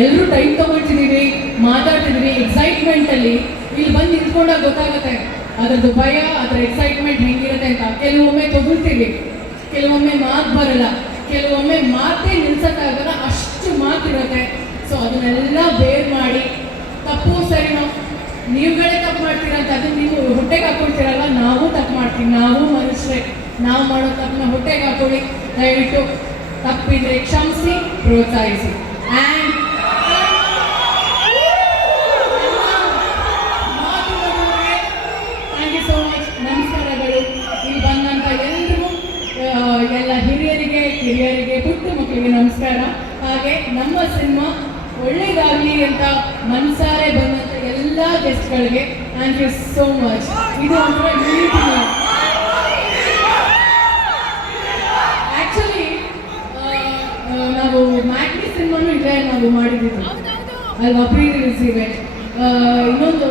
ಎಲ್ಲರೂ ಟೈಮ್ ತಗೊಳ್ತಿದ್ದೀವಿ, ಮಾತಾಡ್ತಿದ್ದೀವಿ ಎಕ್ಸೈಟ್ಮೆಂಟಲ್ಲಿ. ಇಲ್ಲಿ ಬಂದು ನಿಂತ್ಕೊಂಡಾಗ ಗೊತ್ತಾಗುತ್ತೆ ಅದರದ್ದು ಭಯ, ಅದರ ಎಕ್ಸೈಟ್ಮೆಂಟ್ ಹೆಂಗಿರುತ್ತೆ ಅಂತ. ಕೆಲವೊಮ್ಮೆ ತೊಗೊಳ್ತೀವಿ, ಕೆಲವೊಮ್ಮೆ ಮಾತು ಬರಲ್ಲ, ಕೆಲವೊಮ್ಮೆ ಮಾತೇ ನಿಲ್ಸಕ್ಕಾಗಲ್ಲ, ಅಷ್ಟು ಮಾತಿರುತ್ತೆ. ಸೊ ಅದನ್ನೆಲ್ಲ ಬೇರ್ ಮಾಡಿ ತಪ್ಪು ಸರಿನೋ ನೀವುಗಳೇ ತಪ್ಪು ಮಾಡ್ತೀರಾ ಅಂತ ಅದನ್ನ ನೀವು ಹೊಟ್ಟೆಗೆ ಹಾಕೊಳ್ತೀರಲ್ಲ, ನಾವು ತಪ್ಪು ಮಾಡ್ತೀವಿ, ನಾವು ಮನುಷ್ಯರೇ, ನಾವು ಮಾಡೋ ತಪ್ಪನ್ನ ಹೊಟ್ಟೆಗೆ ಹಾಕೊಳ್ಳಿ. ದಯವಿಟ್ಟು ತಪ್ಪಿದ್ರೆ ಕ್ಷಮಿಸಿ, ಪ್ರೋತ್ಸಾಹಿಸಿ. And thank you so much. ನಮಸ್ಕಾರಗಳು. ಇಲ್ಲಿ ಬಂದಂಥ ಎಲ್ರಿಗೂ, ಎಲ್ಲ ಹಿರಿಯರಿಗೆ, ಕಿರಿಯರಿಗೆ, ಪುಟ್ಟ ಮಕ್ಕಳಿಗೆ ನಮಸ್ಕಾರ. ಹಾಗೆ ನಮ್ಮ ಸಿನಿಮಾ ಒಳ್ಳೇದಾಗಲಿ ಅಂತ ಮನಸಾರೆ ಬಂದಂಥ ಎಲ್ಲ ಗೆಸ್ಟ್ಗಳಿಗೆ ಥ್ಯಾಂಕ್ ಯು ಸೋ ಮಚ್. ಇದು ಒಂಥರ ಯೂನಿಟಿ. ಆ್ಯಕ್ಚುಲಿ ನಾವು ಮ್ಯಾಟ್ನಿ ಸಿನಿಮಾನು ಇಲ್ಲೇ ನಾವು ಮಾಡಿದ್ದೀವಿ ಅಲ್ವಾ, ಪ್ರೀ ರಿಲೀಸ್ ಇವೆಂಟ್. ಇನ್ನೊಂದು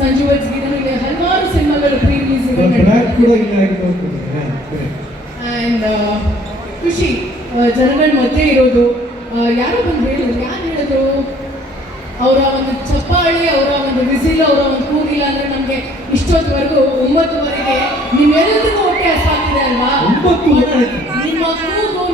ಸಂಜು ಗೀತನೂ ಇದೆ, ಹಲವಾರು ಸಿನಿಮಾಗಳು ಪ್ರೀ ರಿಲೀಸ್ ಇವೆಂಟ್. ಆ್ಯಂಡ್ ಖುಷಿ ಜನಗಳ ಮಧ್ಯೆ ಇರೋದು. ಯಾರೋ ಬಂದು ಹೇಳಿದ್ರು, ಯಾರು ಹೇಳಿದ್ರು, ಅವರ ಒಂದು ಚಪ್ಪಾಳಿ, ಅವರ ಒಂದು ವಿಸಿಲ್, ಅವರ ಒಂದು ಕೂಗಿಲ್ಲ ಅಂದರೆ ನಮಗೆ ಇಷ್ಟೊತ್ತವರೆಗೂ 9:30 ನಿಮ್ಮೆಲ್ಲರಿಗೂ ಹೊಟ್ಟೆ ಹಸ್ವಾಗ್ತಿದೆ ಅಲ್ವಾ? ನಿಮ್ಮ ಕೂಗು